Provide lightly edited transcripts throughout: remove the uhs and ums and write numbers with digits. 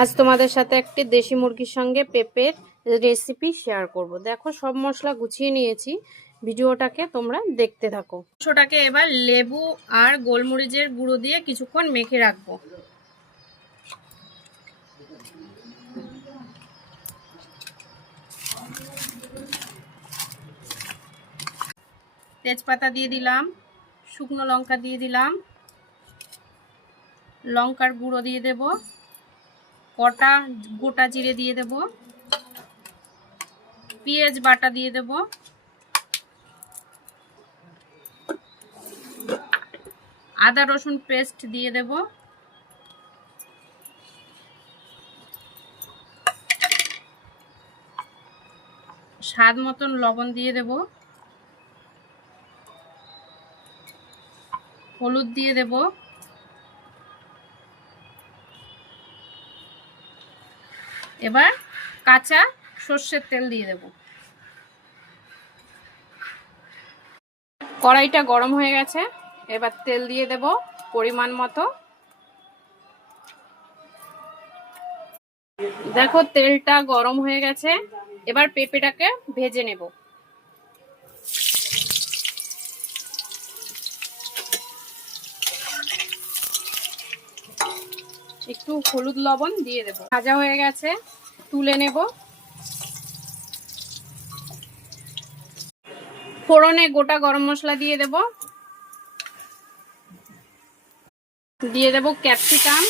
আজ তোমাদের সাথে একটি দেশি মুরগির সঙ্গে পেঁপের রেসিপি শেয়ার করব। দেখো সব মশলা গুছিয়ে নিয়েছি, ভিডিওটাকে তোমরা দেখতে থাকো। মাংসটাকে এবার লেবু আর গোলমরিচের গুঁড়ো দিয়ে কিছুক্ষণ মেখে রাখবো। তেজপাতা দিয়ে দিলাম, শুকনো লঙ্কা দিয়ে দিলাম, লঙ্কার গুঁড়ো দিয়ে দেব, কটা গোটা জিরে দিয়ে দেব, পেঁয়াজ বাটা দিয়ে দেব, আদা রসুন পেস্ট দিয়ে দেব, স্বাদ মতন লবণ দিয়ে দেব, হলুদ দিয়ে দেব, এবার কাঁচা সর্ষের তেল দিয়ে দেব। কড়াইটা গরম হয়ে গেছে, এবার তেল দিয়ে দেব পরিমাণ মতো। দেখো তেলটা গরম হয়ে গেছে, এবার পেঁপেটাকে ভেজে নেব। একটু হলুদ লবণ দিয়ে দেব। ভাজা হয়ে গেছে, তুলে নেব। ফোড়নে গোটা গরম মশলা দিয়ে দেব, দিয়ে দেব ক্যাপসিকাম,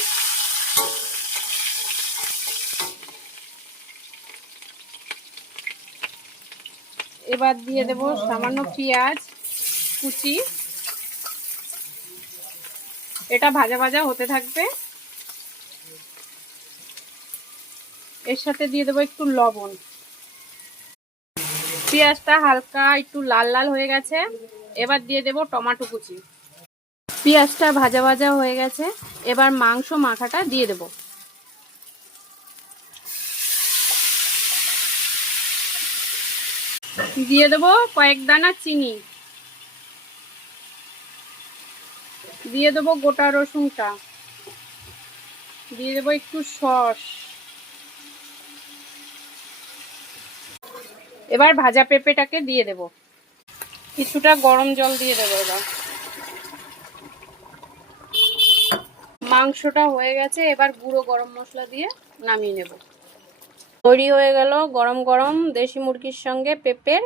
এবার দিয়ে দেব সামান্য পেঁয়াজ কুচি। এটা ভাজা ভাজা হতে থাকবে। এর সাথে দিয়ে দেবো একটু লবণ। পেঁয়াজটা হালকা একটু লাল লাল হয়ে গেছে, এবার দিয়ে দেব টমেটো কুচি। পেঁয়াজটা ভাজা ভাজা হয়ে গেছে, এবার মাংস মাখাটা দিয়ে দেব। দিয়ে দেব কয়েক দানা চিনি, দিয়ে দেব গোটা রসুনটা, দিয়ে দেব একটু সস। এবার ভাজা পেঁপেটাকে দিয়ে দেব, কিছুটা গরম জল দিয়ে দেবো। এবার মাংসটা হয়ে গেছে, এবার গুঁড়ো গরম মশলা দিয়ে নামিয়ে নেব। তৈরি হয়ে গেল গরম গরম দেশি মুরগির সঙ্গে পেঁপের